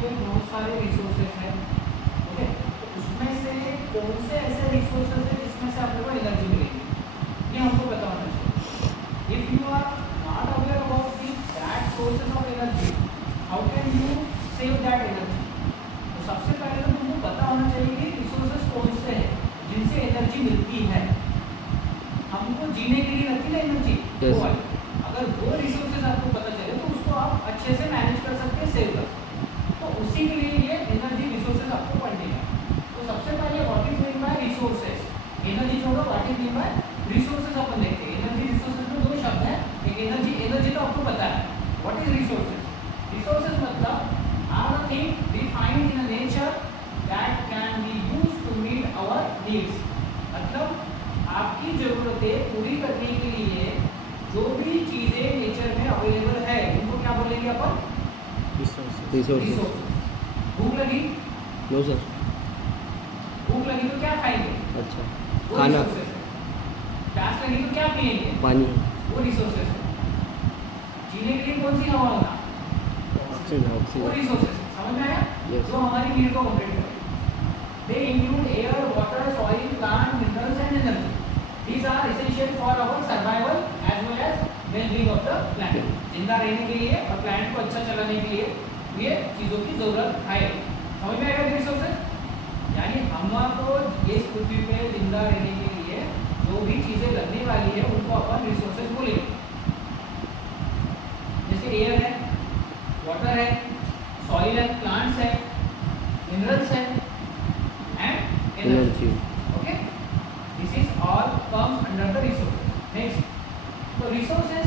के बहुत सारे रिसोर्सेज हैं, ओके। तो उसमें से कौन से ऐसे रिसोर्सेज है जिसमें से आपको एनर्जी मिलेगी, ये हमको पता होना चाहिए। If you are not aware about that sources of energy, how can you save that energy? तो सबसे पहले तो तुमको पता होना चाहिए कि रिसोर्सेज कौन से हैं जिनसे एनर्जी मिलती है। हमको जीने के लिए लगती है एनर्जी, yes. वो वाली। अगर वो रिसोर्सेज आपको पता चले तो उसको आप अच्छे से मैनेज कर सकते हैं, सेव कर सकते हैं। तो उसी के लिए ये एनर्जी रिसोर्सेज आपको पढ़नी है। तो सबसे पहले what is mean by resources, energy छोड़ो, what is mean by resources अपन देखते हैं। एनर्जी रिसोर्सेज में दो शब्द हैं, एक एनर्जी तो आपको पता है। What is resources? रिसोर्सेज मतलब are the thing we find in nature that can be used to meet our needs. मतलब आपकी ज़रूरतें पूरी करने के लिए जो भी चीज़ें नेचर में अवेलेबल है उनको क्या बोलेंगे अपन? रिसोर्सेज। भूख लगी? No sir. भूख लगी तो क्या खाएंगे? अच्छा, वो खाना। रिसोर्सेज है। प्यास लगी तो क्या पिएंगे? पानी। वो रिसोर्सेज है। जीने के लिए कौन सी हवा होगा? वो रिसोर्सेज है। समझ में आया? Yes. जो हमारी नीड को कंप्लीट करे। They include air, water, soil, plant, minerals and energy. These are essential for our survival as well as well-being of the planet. जिंदा रहने के लिए और प्लैनेट को अच्छा चलाने के लिए ये चीज़ों की ज़रूरत है। समझ में आएगा रिसोर्सेज? यानी हमको इस पृथ्वी पे जिंदा रहने के लिए जो भी चीज़ें लगने वाली है उनको अपन रिसोर्सेज बोलेंगे। जैसे एयर है, वाटर है, सॉइल है, प्लांट्स है, मिनरल्स है and energy. Okay, this is all comes under the resources. Next, तो रिसोर्सेज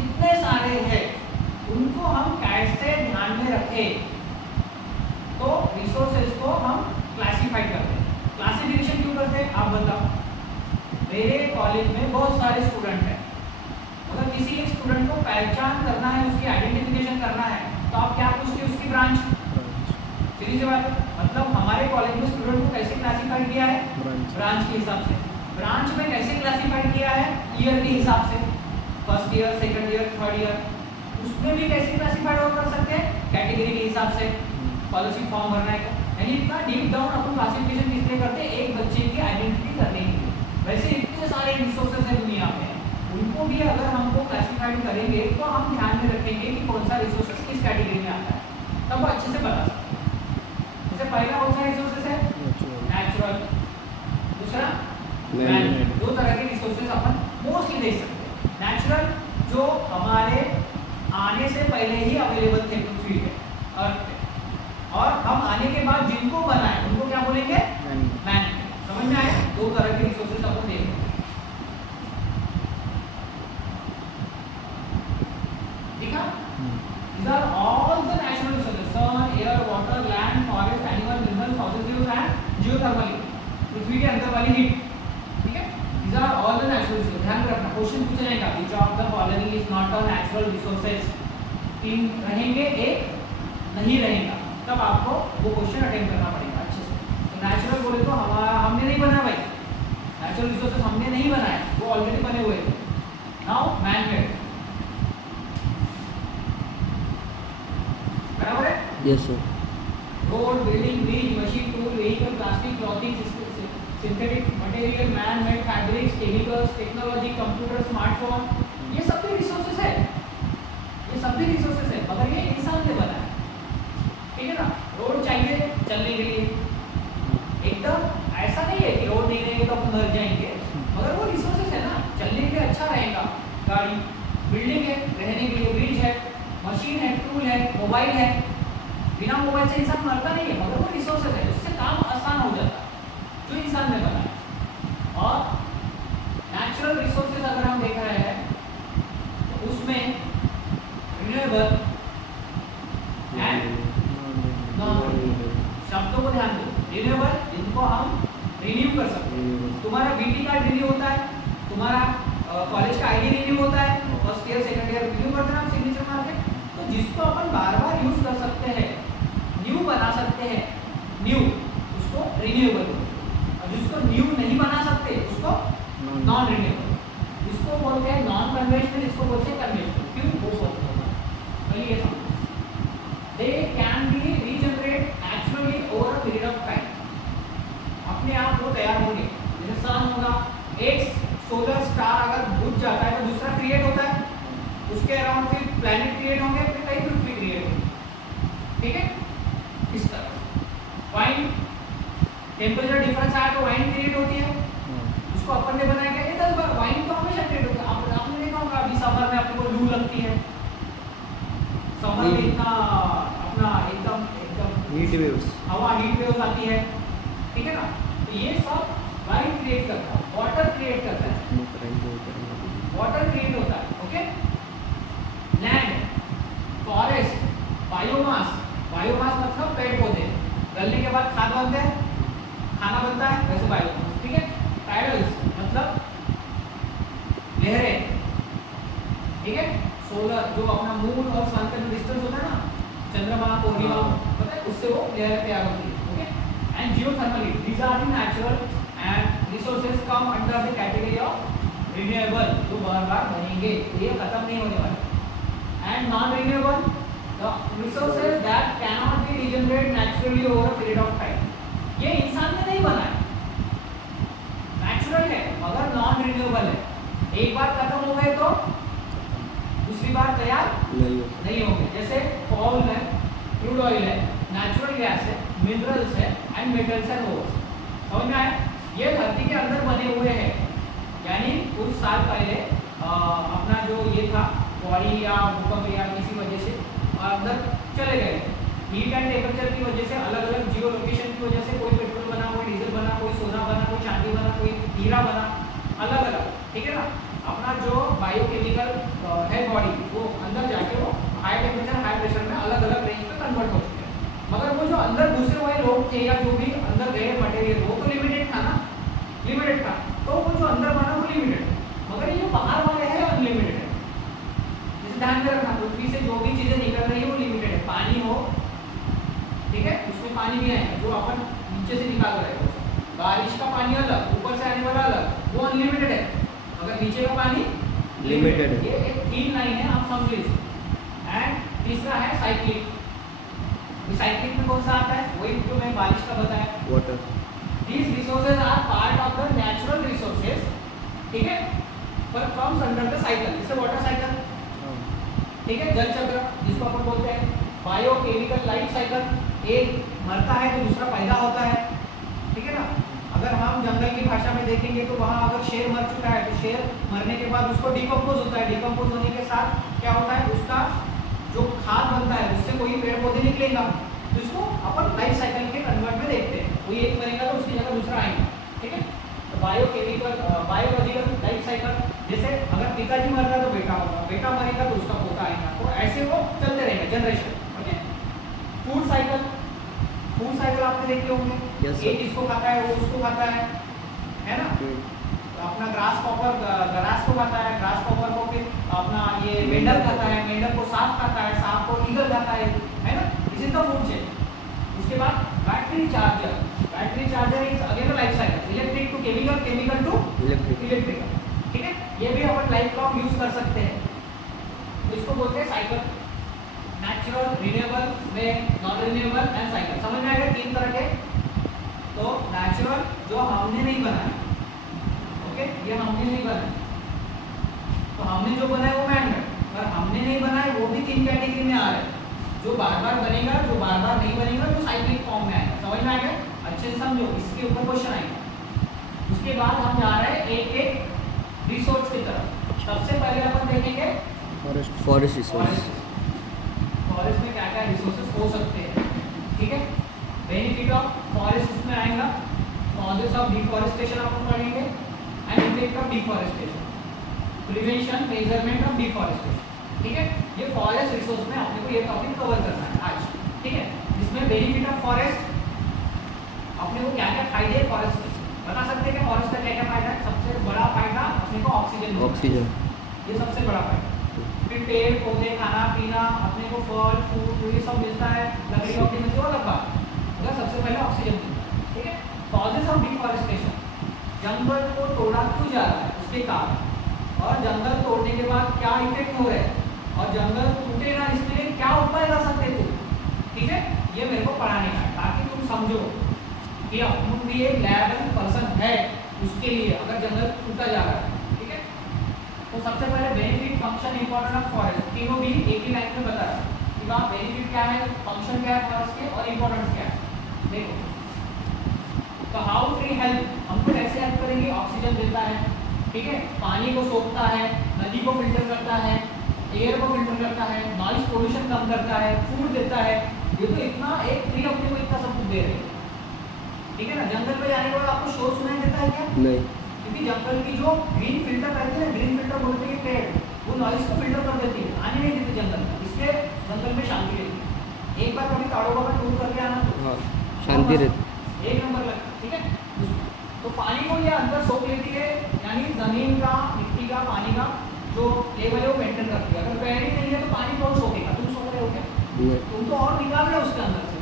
इतने सारे हैं, उनको हम कैसे ध्यान में रखें? तो रिसोर्सेज को हम क्लासिफाई करते हैं। क्लासिफिकेशन क्यों करते हैं आप बताओ? मेरे कॉलेज में बहुत सारे स्टूडेंट हैं, अगर किसी एक स्टूडेंट को पहचान करना है, उसकी आइडेंटिफिकेशन करना है, तो आप क्या पूछते हैं? उसकी ब्रांच। सीधी सी बात है। मतलब हमारे कॉलेज में स्टूडेंट को कैसे क्लासिफाई किया है? ब्रांच के हिसाब से। ब्रांच में कैसे क्लासिफाई किया है? ईयर के हिसाब से, first year, second year, third year. उसमें भी कैसे क्लासिफाइड और कर सकते हैं? कैटेगरी के हिसाब से। स्कॉलरशिप फॉर्म भरना है, यानी इतना डीप डाउन अपन क्लासिफिकेशन किसलिए करते हैं? एक बच्चे की आइडेंटिटी करने के लिए। वैसे इतने सारे रिसोर्सेज हैं दुनिया में, उनको भी अगर हमको क्लासिफाइड करेंगे तो हम ध्यान में रखेंगे कि कौन सा रिसोर्सेज किस कैटेगरी में आता है, तब वो अच्छे से बता सकते हैं। जैसे पहला कौन सा रिसोर्सेज है? नेचुरल। दूसरा मैन। दो तरह के रिसोर्सेज अपन मोस्टली देख सकते हैं। नेचुरल जो हमारे आने से पहले ही अवेलेबल थे पृथ्वी पे, अर्थ पे, और हम आने के बाद जिनको बनाए उनको क्या बोलेंगे? मैन। समझ में आया? दो तरह के रिसोर्सेज अपन देख रहे हैं। देखा? These are all the natural resources: sun, air, water, land, forest, animal, mineral, fossil fuels and geothermal, पृथ्वी के अंदर वाली हीट। ठीक है? These are all the natural resources। ध्यान रखना, क्वेश्चन पूछा जाएगा, which of the following is not a natural resources? तीन रहेंगे, एक नहीं रहेगा, तब आपको वो क्वेश्चन अटेम्प्ट करना पड़ेगा अच्छे से। तो नेचुरल बोले तो हमने नहीं बनाया भाई, नेचुरल रिसोर्सेज हमने नहीं बनाया, वो ऑलरेडी बने हुए थे। Now man made. बराबर है? Yes sir. Road, building, bridge, machine, tool, vehicle, plastic, clothing, synthetic material, man made fabrics, chemicals, technology, computer, smartphone, ये सब भी रिसोर्सेज है। ये सब भी रिसोर्सेज है, मगर ये इंसान ने बनाया। ठीक है ना? रोड चाहिए चलने के लिए, एकदम ऐसा नहीं है कि रोड नहीं रहेगी तो अपन मर जाएंगे, मगर वो रिसोर्सेज है ना, चलने के लिए अच्छा रहेगा गाड़ी। बिल्डिंग है, रहने के लिए ब्रिज है, मशीन है, टूल है, मोबाइल है। बिना मोबाइल से इंसान मरता नहीं है, मगर वो रिसोर्सेज है, उससे काम आसान हो जाता है, जो इंसान ने बनाया। और नेचुरल रिसोर्सेज अगर हम देख रहे हैं तो उसमें रिन्यूएबल एंड नॉन, शब्दों को ध्यान दो। रिन्यूएबल, जिनको हम रिन्यू कर सकते हैं। तुम्हारा बीटी कार्ड रिन्यू होता है, तुम्हारा कॉलेज का आईडी रिन्यू होता है, first year second year renew करते हैं आप सिग्नेचर मार के। तो जिसको अपन बार बार यूज कर सकते हैं, न्यू बना सकते हैं, न्यू, उसको रिन्यूएबल। और जिसको न्यू नहीं बना सकते उसको नॉन रिन्यूएबल। इसको बोलते हैं नॉन कन्वेंशनल, इसको बोलते हैं कन्वेंशनल। क्यों? वो बोलते हैं, ये समझो। They can be temperature difference आया तो वाइन क्रिएट होती है, उसको अपन ने बनाया क्या, ये 10 बार वाइन तो हमेशा क्रिएट होती है। आपने देखा होगा अभी समर में अपने को लू लगती है, समर में इतना अपना एकदम एकदम हीट वेव्स, हवा हीट वेव्स आती है, ठीक है ना। तो ये सब वाइन क्रिएट करता है, वाटर क्रिएट करता है, वाटर क्रिएट होता है। Okay, land, forest, biomass, biomass मतलब पेड़ पौधे, गलने के बाद खाद बनते हैं, खाना बनता है, वैसे बायोमास, ठीक है। टाइडल्स मतलब लहरें, ठीक है। सोलर जो अपना मून और सन का डिस्टेंस होता है ना, चंद्रमा पूर्णिमा, पता है, उससे वो लहरें तैयार होती है। Okay, and geothermal heat, these are the natural and resources come under the category of renewable, जो बार-बार बनेंगे, ये खत्म नहीं होने वाला। And non renewable, the resources that can not be regenerate naturally over a period of time, ये इंसान ने नहीं बनाया, नेचुरल है मगर नॉन रिन्यूएबल है। एक बार खत्म हो गए तो दूसरी बार तैयार नहीं होंगे। जैसे ऑयल है, क्रूड ऑयल है, नेचुरल गैस है, मिनरल्स है एंड मेटल्स एंड ओर्स, समझ में आया। ये धरती के अंदर बने हुए हैं, यानी कुछ साल पहले अपना जो ये था बॉडी या भूकंप या किसी वजह से अंदर चले गए, हीट एंड टेम्परेचर की वजह से, अलग अलग जियो लोकेशन की वजह से, कोई पेट्रोल बना, कोई डीजल बना, कोई सोना बना, कोई चांदी बना, कोई हीरा बना, अलग अलग, ठीक है ना। अपना जो बायोकेमिकल है बॉडी, वो अंदर जाके वो हाई टेम्परेचर हाई प्रेशर में अलग अलग रेंज में कन्वर्ट हो चुके हैं, मगर वो जो अंदर घुसे हुए लोग थे या जो भी अंदर गए मटेरियल, वो तो लिमिटेड था ना, लिमिटेड था, तो वो जो अंदर बना वो लिमिटेड है, मगर ये जो बाहर वाले हैं अनलिमिटेड है। जैसे ध्यान में रखना, पृथ्वी से जो भी चीजें निकल रही है वो लिमिटेड है, पानी हो, ठीक है, उसमें पानी भी आएगा जो अपन नीचे से निकाल रहे हैं, बारिश का पानी अलग, ऊपर से आने वाला अलग, वो अनलिमिटेड है, मगर नीचे का पानी लिमिटेड है। ये एक 3 लाइन है, आप समझ लीजिए। एंड तीसरा है साइक्लिक, साइक्लिक में कौन सा आता है, वही जो मैं बारिश का बताया, water. These resources are part of the natural resources, ठीक है, पर comes under the cycle, जैसे वाटर साइकिल, ठीक है, जल चक्र जिसको अपन बोलते हैं, बायोकेमिकल लाइफ साइकिल, एक मरता है तो दूसरा पैदा होता है, ठीक है ना। अगर हम जंगल की भाषा में देखेंगे तो वहाँ अगर शेर मर चुका है तो शेर मरने के बाद उसको डिकम्पोज होता है, डिकम्पोज होने के साथ क्या होता है, उसका जो खाद बनता है उससे कोई पेड़ पौधे निकलेगा, तो इसको अपन लाइफ साइकिल के कन्वर्ट में देखते हैं, कोई एक मरेगा तो उसकी जगह दूसरा आएगा, ठीक है। तो बायोकेमिकल बायोलॉजिकल लाइफ साइकिल, जैसे अगर पिताजी मर रहा तो बेटा होगा, बेटा मरेगा तो उसका पोता आएगा, तो ऐसे वो चलते रहेगा generation. Okay, food cycle, food cycle आपने देखे होंगे, एक इसको खाता है वो उसको खाता है ना। तो अपना ग्रास कॉपर ग्रास को खाता है, ग्रास कॉपर को फिर अपना ये मेंढक खाता है, मेंढक को सांप खाता है, सांप को ईगल खाता है ना, this is the food chain. उसके बाद battery charger, battery charger is again life cycle, electric to chemical, chemical to electrical, ठीक है। ये भी अपन लाइफ लॉन्ग यूज कर सकते हैं, तो इसको बोलते हैं साइकिल, नेचुरल, रिन्यूएबल में नॉन रिन्यूएबल एंड साइकिल। समझ में आएगा 3 तरह के। तो नेचुरल जो हमने नहीं बनाया, ओके, ये हमने नहीं बनाया, तो हमने जो बनाया वो मैन मेड, पर हमने नहीं बनाया वो भी 3 कैटेगरी में आ रहे हैं, जो बार बार बनेगा, जो बार बार नहीं बनेगा, जो साइक्लिक फॉर्म में आएगा। समझ में आएगा, अच्छे से समझो, इसके ऊपर क्वेश्चन आएगा। उसके बाद हम जा रहे हैं एक एक रिसोर्स की तरफ। सबसे पहले अपन देखेंगे फॉरेस्ट रिसोर्स, फॉरेस्ट में क्या क्या रिसोर्सेज हो सकते हैं, ठीक है। बेनिफिट ऑफ फॉरेस्ट उसमें आएगा, कॉजेस ऑफ डिफॉरेस्टेशन अपन पढ़ेंगे and effect of deforestation, prevention measurement of deforestation, ठीक है। ये फॉरेस्ट रिसोर्स में आपने को ये टॉपिक कवर करना है आज, ठीक है। जिसमें बेनिफिट ऑफ फॉरेस्ट, अपने को क्या क्या फायदे फॉरेस्ट के बता सकते हैं कि फॉरेस्ट का क्या क्या फायदा है। सबसे बड़ा फायदा अपने को ऑक्सीजन, ये सबसे बड़ा फायदा। फिर पेड़ पौधे, खाना पीना, अपने को फल फूल ये सब मिलता है, लकड़ी वकड़ी मिलती है, वो अलग बात, अगर सबसे पहले ऑक्सीजन मिलता है, ठीक है। कॉजेस ऑफ डिफॉरेस्टेशन, जंगल को तोड़ा क्यों जा रहा है उसके कारण, और जंगल तोड़ने के बाद क्या इफेक्ट हो रहे हैं, और जंगल टूटे ना इसके लिए क्या उपाय कर सकते तुम, ठीक है। ये मेरे को पढ़ाने का है ताकि तुम समझो कि अपन भी एक लायबल पर्सन है उसके लिए, अगर जंगल टूटा जा रहा है, ठीक है। तो सबसे पहले benefit, function, importance of forest, तीनों भी एक ही लाइन में बताया कि वहाँ बेनिफिट क्या है, फंक्शन क्या है फॉरेस्ट के, और इंपॉर्टेंस क्या है। देखो तो हाउ ट्री हेल्प, हमको कैसे हेल्प करेंगे, ऑक्सीजन देता है, ठीक है, पानी को सोखता है, नदी को फिल्टर करता है, एयर को फिल्टर करता है, नॉइज पोल्यूशन कम करता है, फूड देता है। ये तो इतना एक ट्री अपने को इतना सब कुछ दे रहे हैं, ठीक है ना। जंगल में जाने के बाद आपको शोर सुनाई देता है क्या? नहीं। क्योंकि जंगल की जो ग्रीन फिल्टर रहती है ना, ग्रीन फिल्टर बोलते हैं पेड़, वो नॉइज को फिल्टर कर देती है, आने नहीं देती जंगल में, इसलिए जंगल में शांति रहती है। एक बार कभी ताड़ोबा का टूर करके आना तो हाँ, शांति रहती। एक नंबर लगता है, ठीक है। तो पानी को ये अंदर सोख लेती है, यानी जमीन का, मिट्टी का, पानी का जो लेवल है वो मेंटेन करती है। अगर पेड़ ही नहीं है तो पानी कौन सोखेगा? तुम सोख रहे हो क्या? नहीं। तुम तो और निकाल रहे हो उसके अंदर से,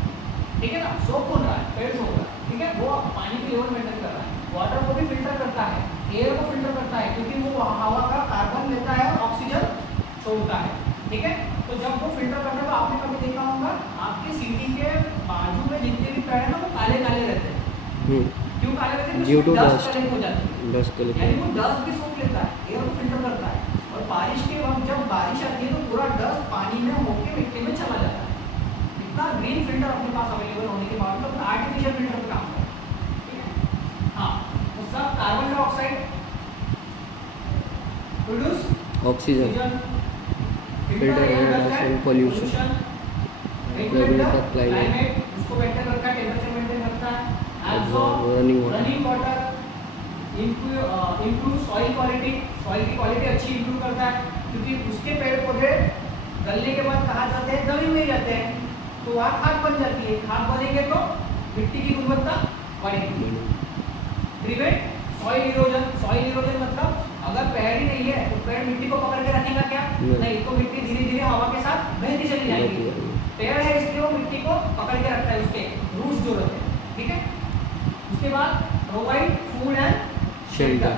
ठीक है ना। सोख कौन रहा है? पेड़ सोख रहा है, ठीक है। वो पानी की लेवल मेंटेन कर रहा है, वाटर को भी फिल्टर करता है, एयर को फिल्टर करता है, क्योंकि वो हवा का कार्बन लेता है और ऑक्सीजन छोड़ता है, ठीक है। तो जब वो फिल्टर करता है तो आपने कभी देखा होगा आपके सिटी के बाजू में जितने भी पेड़ हैं ना वो काले काले रहते हैं। क्यों काले रहते हैं? Due to dust dust. Collect हो जाती है, डस्ट कलेक्ट। यानी वो डस्ट भी सोख लेता है, एयर को फिल्टर करता है। और बारिश के वक्त जब बारिश आती है तो पूरा डस्ट पानी में होके मिट्टी में चला जाता है। इतना ग्रीन फिल्टर अपने पास अवेलेबल होने के बाद तो आर्टिफिशियल फिल्टर पे काम करता है, ठीक है। हाँ, तो सब carbon dioxide produce oxygen, filter air dust and pollution, regulate the climate, climate, उसको मेंटेन करता है, टेंपरेचर मेंटेन करता है। Absorb running water. Running water, improve soil quality, soil की क्वालिटी अच्छी इम्प्रूव करता है, क्योंकि उसके पेड़ पौधे गलने के बाद कहाँ जाते हैं? जमीन में ही जाते हैं, तो वहाँ खाद बन जाती है। खाद बनेंगे तो मिट्टी की गुणवत्ता बढ़ेगी। Prevent soil erosion, soil erosion मतलब अगर पेड़ ही नहीं है तो पेड़ मिट्टी को पकड़ के रखेगा क्या? नहीं, तो मिट्टी धीरे धीरे हवा के साथ बहती चली जाएगी। पेड़ है इसलिए वो मिट्टी को पकड़ के रखता है, उसके रूट्स जो रहते हैं, ठीक है। उसके बाद provide food and shelter,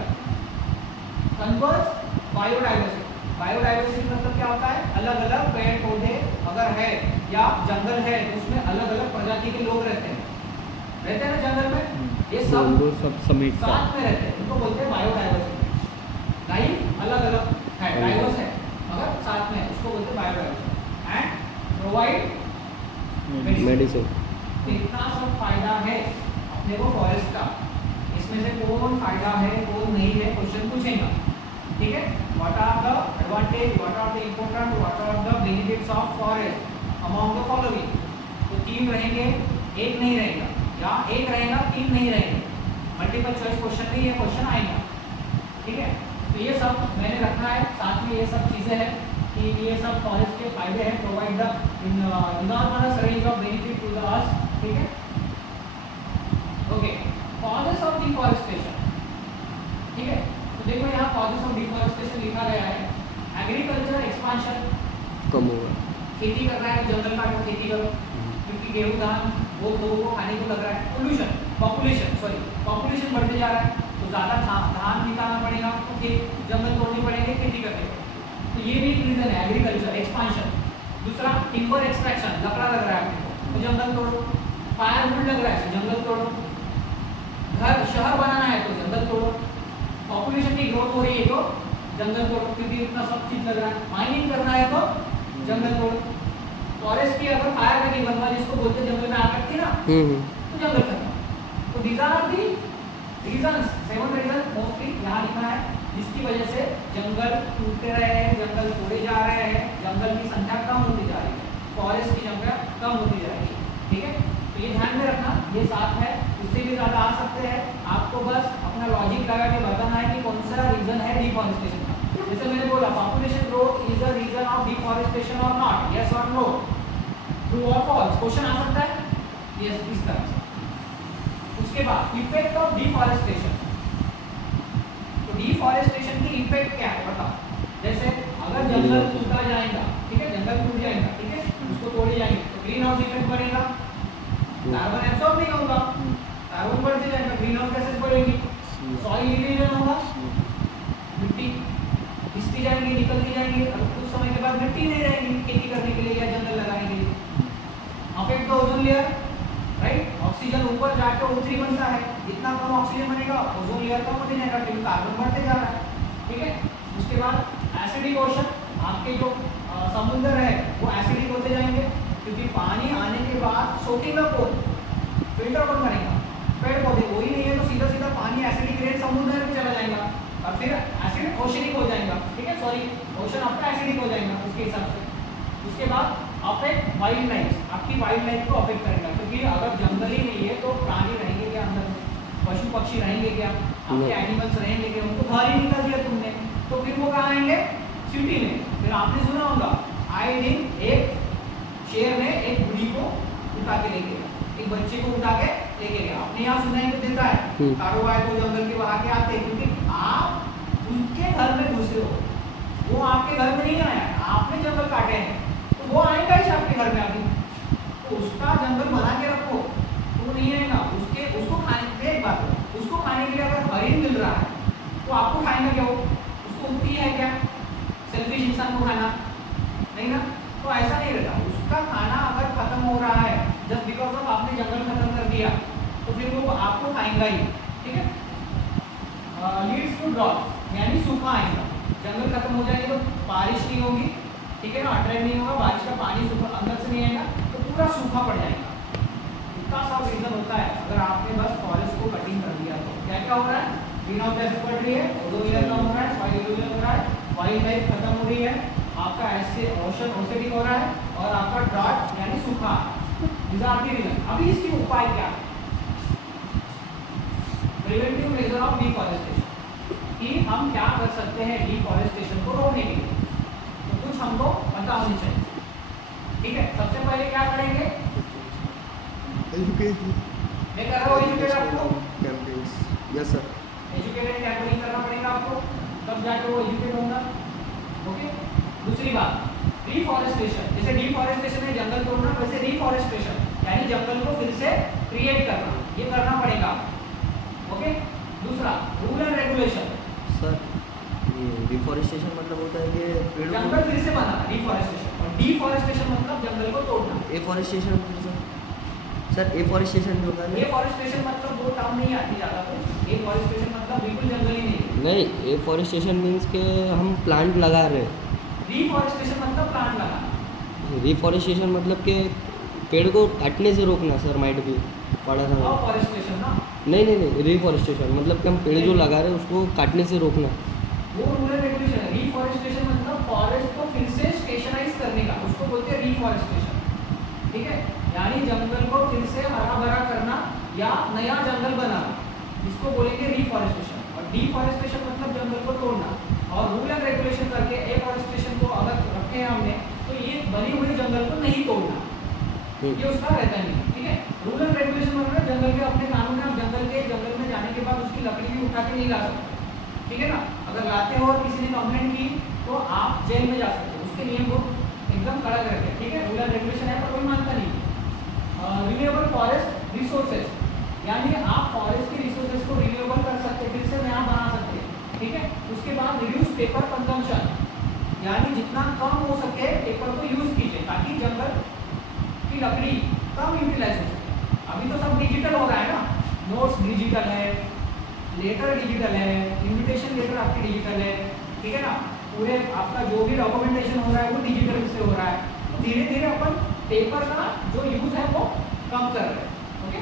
converse biodiversity. Biodiversity मतलब क्या होता है? अलग अलग पेड़ पौधे अगर है या जंगल है तो उसमें अलग अलग प्रजाति के लोग रहते हैं ना जंगल में, ये सब समेट साथ में रहते हैं, इनको बोलते हैं बायोडाइवर्सिटी। लाइफ अलग अलग है, डाइवर्स है, मगर साथ में है, उसको बोलते हैं बायोडाइवर्सिटी। And provide medicine. इतना सब फायदा है अपने को फॉरेस्ट का। इसमें से कौन फायदा है कौन नहीं है क्वेश्चन पूछेगा, ठीक है। What are the advantage, what are the important, what are the benefits of forest among the following. तो 3 रहेंगे, एक नहीं रहेगा, या एक रहेगा 3 नहीं रहेंगे। मल्टीपल चॉइस क्वेश्चन नहीं, ये क्वेश्चन आएगा, ठीक है। तो ये सब मैंने रखा है, साथ में ये सब चीज़ें हैं कि ये सब फॉरेस्ट के फायदे हैं। Provide the enormous range of benefit to the earth, ठीक है। ओके, कॉजेस ऑफ डिफॉरेस्टेशन, ठीक है। तो देखो यहाँ कॉजेस ऑफ डिफॉरेस्टेशन लिखा गया है। एग्रीकल्चर एक्सपांशन, कम होगा। खेती कर रहा है तो जंगल काटो, खेती करो, क्योंकि गेहूँ धान वो लोगों को खाने को लग रहा है। पोल्यूशन, पॉपुलेशन बढ़ते जा रहा है तो ज़्यादा धान निकालना पड़ेगा, तो जंगल तोड़ने पड़ेंगे खेती करने को। तो ये भी एक रीज़न है एग्रीकल्चर एक्सपांशन। दूसरा टिम्बर एक्सट्रैक्शन, लकड़ा लग रहा है आपको तो जंगल तोड़ो। फायरवुड लग रहा है तो जंगल तोड़ो। घर शहर बनाना है तो जंगल तोड़ो। पॉपुलेशन की ग्रोथ हो रही है तो जंगल तोड़ो, क्योंकि इतना सब चीज़ लग रहा है। माइनिंग करना है तो जंगल तोड़ो। फॉरेस्ट की अगर फायर लगी बनवा जिसको बोलते जंगल में आग लगती है ना, तो जंगल करना। तो these are the reasons, 7 reason mostly यहाँ लिखा है जिसकी वजह से जंगल टूटते रहे हैं, जंगल तोड़े जा रहे हैं, जंगल की संख्या कम होती जा रही है, फॉरेस्ट की संख्या कम होती जा रही है, ठीक है। तो ये ध्यान में रखना, ये 7 है, इससे भी ज़्यादा आ सकते हैं। आपको बस अपना लॉजिक लगा के बताना है कि कौन सा रीजन है डिफॉरेस्टेशन का। जैसे मैंने बोला population growth is a reason of deforestation और नॉट, यस और नो, ट्रू और फॉल्स, क्वेश्चन आ सकता है यस इस तरह से। उसके बाद इफेक्ट ऑफ डिफॉरेस्टेशन, तो डिफॉरेस्टेशन की इफेक्ट क्या है बताओ। जैसे अगर जंगल टूटा जाएगा, ठीक है, जंगल टूट जाएगा, ठीक है, उसको तोड़े जाएंगे तो ग्रीन हाउस इफेक्ट बढ़ेगा, कार्बन एब्सॉर्ब नहीं होगा, कार्बन बढ़ते जाएगा, ग्रीन हाउस गैसेस बढ़ेगी, सॉइल इरोजन होगा, मिट्टी खिसती जाएंगी, निकलती जाएंगी, और कुछ समय के बाद मिट्टी नहीं रहेगी खेती करने के लिए या जंगल लगाने के लिए। Affect the ozone layer, right, oxygen ऊपर जाके O3 बनता है, जितना कम ऑक्सीजन बनेगा ओजोन लेयर कम होते जाएगा, क्योंकि कार्बन बढ़ते जा रहा है, ठीक है। उसके बाद एसिडिक ओशन, आपके जो समुद्र है वो एसिडिक होते जाएंगे, क्योंकि पानी आने के बाद सोखेगा कौन, फिल्टर कौन करेगा, पेड़ पौधे वही नहीं है तो सीधा सीधा पानी एसिडिक रेट समुद्र में चला जाएगा और फिर एसिड ओशनिक हो जाएगा, ठीक है, सॉरी ओशन आपका एसिडिक हो जाएगा उसके हिसाब से। उसके बाद अफेक्ट वाइल्ड लाइफ, आपकी वाइल्ड लाइफ को अफेक्ट करेगा, क्योंकि अगर जंगल ही नहीं है तो प्राणी रहेंगे क्या अंदर, पशु पक्षी रहेंगे क्या, आपके एनिमल्स रहेंगे क्या, उनको बाहर ही निकाल दिया तुमने तो फिर वो कहाँ आएंगे, सिटी में। फिर आपने सुना होगा आए दिन एक शेर ने एक बुढ़ी को उठा के लेके गया, एक बच्चे को उठा के लेके गया। आपने यहाँ सुना है कि देता है कारोबार को जंगल के वहाँ के आते हैं, क्योंकि आप उनके घर में घुसे हो, वो आपके घर में नहीं आया, आपने जंगल काटे हैं तो वो आएगा ही आपके घर में अभी, तो उसका जंगल बना के रखो तो वो नहीं आएगा। उसको खाने के एक बात है, उसको खाने के लिए अगर हरिन मिल रहा है तो आपको खाएगा क्या, वो उसको उगती है क्या सेल्फिश इंसान को खाना, नहीं ना, तो ऐसा नहीं रहता। उसका खाना अगर खत्म हो रहा है जस्ट बिकॉज ऑफ आपने जंगल खत्म कर दिया तो फिर वो आपको खाएगा ही, ठीक है। लीड्स टू ड्रॉप यानी सूखा आएगा, जंगल खत्म हो जाएगी तो बारिश नहीं होगी, ठीक है ना, अट्रैक्ट नहीं होगा, बारिश का पानी सूखा अंदर से नहीं आएगा तो पूरा सूखा पड़ जाएगा। इतना सब रीजन होता है अगर आपने बस फॉरेस्ट को कटिंग कर दिया तो क्या क्या हो रहा है, ग्रीन हाउस गैसेस बढ़ रही है, ओजोन कम हो रहा है, सॉइल इरोजन हो रहा है, वाइल्ड लाइफ खत्म हो रही है, आपका ऐसे ओशन ओसेटिक हो रहा है और आपका ड्रॉट यानी सूखा। these are the reason। अभी इसकी उपाय क्या है, प्रिवेंटिव मेजर ऑफ डिफॉरेस्टेशन, कि हम क्या कर सकते हैं डिफॉरेस्टेशन को रोकने के लिए, तो कुछ हमको पता होनी चाहिए, ठीक है। सबसे पहले क्या करेंगे, एजुकेशन मैं कर रहा हूँ एजुकेट आपको, campaigns, yes sir, educated campaigning करना पड़ेगा आपको, तब जाके वो एजुकेट होगा, ओके। दूसरी बात डिफॉरेस्टेशन, जैसे डिफॉरेस्टेशन है जंगल तोड़ना, वैसे रिफॉरेस्टेशन यानी जंगल को फिर से क्रिएट करना, ये करना पड़ेगा, ओके। दूसरा रूल एंड रेगुलेशन, सर ये डिफॉरेस्टेशन मतलब होता है कि पेड़ों जंगल फिर से बनाना डिफॉरेस्टेशन, और डिफॉरेस्टेशन मतलब जंगल को तोड़ना। एफॉरेस्टेशन सर एफॉरेस्टेशन जो होता है ना, एफॉरेस्टेशन मतलब वो टर्म नहीं आती ज़्यादा कुछ, एफॉरेस्टेशन मतलब बिल्कुल जंगल ही नहीं। नहीं एफॉरेस्टेशन मीन्स के हम प्लांट लगा रहे हैं, डिफॉरेस्टेशन मतलब प्लांट लगाना, रिफॉरेस्टेशन मतलब के पेड़ को काटने से रोकना सर, माइट भी पड़ा था। अफॉरेस्टेशन ना, नहीं रिफॉरेस्टेशन मतलब कि हम पेड़ जो लगा रहे हैं उसको काटने से रोकना। वो रूल एंड रेगुलेशन है। रिफॉरेस्टेशन मतलब फॉरेस्ट को फिर से स्टेशनाइज करने का, उसको बोलते हैं रिफॉरेस्टेशन, ठीक है, यानी जंगल को फिर से हरा भरा करना या नया जंगल बनाना, इसको बोलेंगे रिफॉरेस्टेशन। और डिफॉरेस्टेशन मतलब जंगल को तोड़ना, और रूल एंड रेगुलेशन करके एफॉरेस्टेशन को अगर रखे हैं हमने तो ये बनी हुई जंगल को नहीं तोड़ना, ये उसका रहता नहीं, ठीक है। रूल एंड रेगुलेशन मतलब जंगल के अपने कानून है, आप जंगल में जाने के बाद उसकी लकड़ी भी उठा के नहीं ला सकते, ठीक है ना, अगर लाते हो और किसी ने कंप्लेंट की तो आप जेल में जा सकते हो, उसके नियम को एकदम कड़क रहते हैं, ठीक है। रूल एंड रेगुलेशन है पर कोई मानता नहीं। रिन्यूएबल फॉरेस्ट रिसोर्सेज, यानी आप फॉरेस्ट के रिसोर्सेज को रिन्यूएबल कर सकते हैं, फिर से नया बना सकते हैं, ठीक है। उसके बाद रिड्यूस पेपर कंजम्पशन, यानी जितना कम हो सके पेपर को यूज कीजिए ताकि जंगल की लकड़ी कम यूटिलाइज हो सके। अभी तो सब डिजिटल हो रहा है ना, नोट्स डिजिटल है, लेटर डिजिटल है, इन्विटेशन लेटर आपकी डिजिटल है, ठीक है ना, पूरे आपका जो भी डॉक्यूमेंटेशन हो रहा है वो डिजिटल से हो रहा है, तो धीरे धीरे अपन पेपर का जो यूज है वो कम कर रहे हैं, ओके।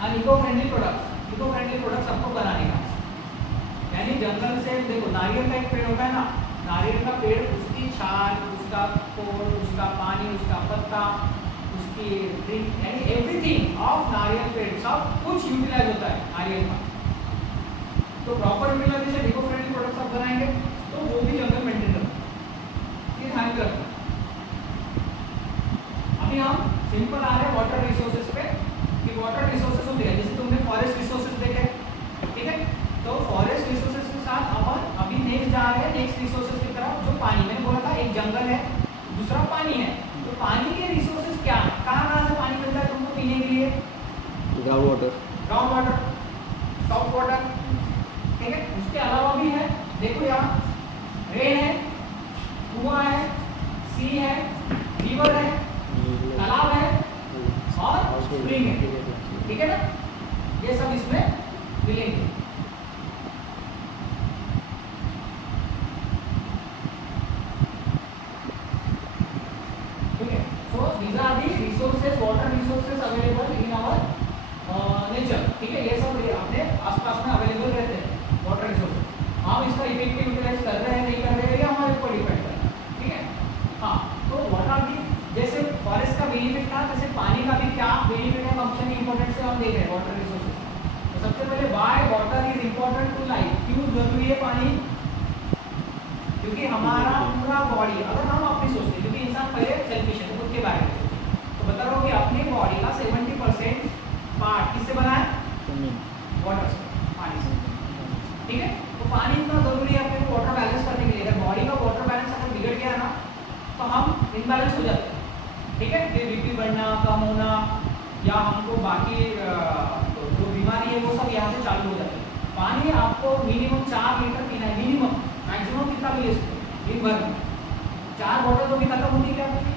और इको फ्रेंडली प्रोडक्ट्स आपको बनाने का, यानी जंगल से देखो नारियल का एक पेड़ होता है ना, नारियल का पेड़ उसकी छाल, उसका कोर, उसका पानी, उसका पत्ता, उसकी ड्रिंक, यानी एवरीथिंग ऑफ नारियल पेड़ सब कुछ यूटिलाइज होता है नारियल का। तो proper utilization eco friendly products आप बनाएंगे तो वो भी जंगल मेंटेन करता है, ध्यान रखना। अभी हम सिंपल आ रहे हैं वाटर रिसोर्सेज पे, कि वाटर रिसोर्सेज होते हैं जैसे तुमने फॉरेस्ट रिसोर्सेज देखे, ठीक है, तो फॉरेस्ट रिसोर्सेज के साथ अपन अभी नेक्स्ट जा रहे हैं नेक्स्ट रिसोर्सेज की तरफ, जो पानी, मैंने बोला था एक जंगल है दूसरा पानी है, तो पानी के रिसोर्सेज क्या, कहाँ से पानी मिलता है तुमको पीने के लिए, ग्राउंड वाटर, टॉप वाटर, ठीक है। उसके अलावा भी है, देखो यहाँ रेन है, कुआं है, सी है, रिवर है, तालाब है और स्प्रिंग है, ठीक है ना, ये सब इसमें मिलेंगे। ठीक है, सो these are the resources, water resources available in our nature, ठीक है, ये सब अपने आसपास में अवेलेबल रहते हैं वाटर रिसोर्स। हम इसका इफेक्टिव यूटिलाइज कर रहे हैं नहीं कर रहे हैं ये हमारे ऊपर डिपेंड करता है, ठीक है। हाँ, तो वाटर की जैसे फॉरेस्ट का बेनिफिट था, जैसे पानी का भी क्या बेनिफिट है, फंक्शन इंपॉर्टेंट से हम देख रहे हैं वाटर रिसोर्सेज। तो सबसे पहले why water is important to life, क्यों जरूरी है पानी? क्योंकि हमारा पूरा बॉडी, अगर हम अपनी सोचते हैं, क्योंकि इंसान पहले सेल्फिश है तो खुद के बारे में सोचते, तो बता रहा हूँ कि अपनी बॉडी का 70% पार्ट किससे बना है? वाटर से, पानी से, ठीक है। तो पानी इतना जरूरी है अपने को वाटर बैलेंस करने के लिए। अगर बॉडी का वाटर बैलेंस अगर बिगड़ गया ना तो हम इनबैलेंस हो जाते हैं, ठीक है। फिर बीपी बढ़ना, कम होना, या हमको बाकी जो बीमारी है वो सब यहाँ से चालू हो जाती है। पानी आपको मिनिमम 4 लीटर पीना है, मिनिमम। मैक्सिमम कितना भी ले सकते हैं दिन भर में। 4 बॉटल तो भी खत्म होती क्या आपकी?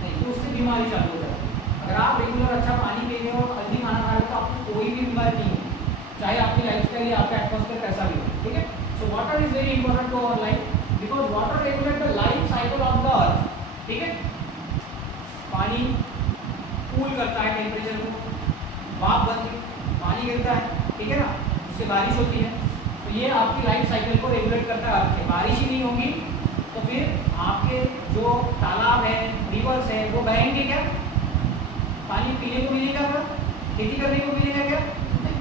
नहीं, तो उससे बीमारी चालू हो जाती है। अगर आप रेगुलर अच्छा पानी पी रहे हो, हेल्दी खाना खा रहे हो, तो आपको कोई भी बीमारी नहीं है, चाहे आपकी लाइफस्टाइल या आपका एटमॉस्फेयर कैसा भी हो, ठीक है। So water is very important to our life because water regulate the life cycle of the earth, ठीक है। पानी कूल करता है टेम्परेचर को, भाप बनती है, पानी गिरता है, ठीक है ना, उससे बारिश होती है। तो ये आपकी लाइफ साइकिल को रेगुलेट करता है। आपके बारिश ही नहीं होगी तो फिर आपके जो तालाब है, रिवर्स है, वो बहेंगे क्या? पानी पीने को मिलेगा क्या? खेती करने को मिलेगा क्या? नहीं।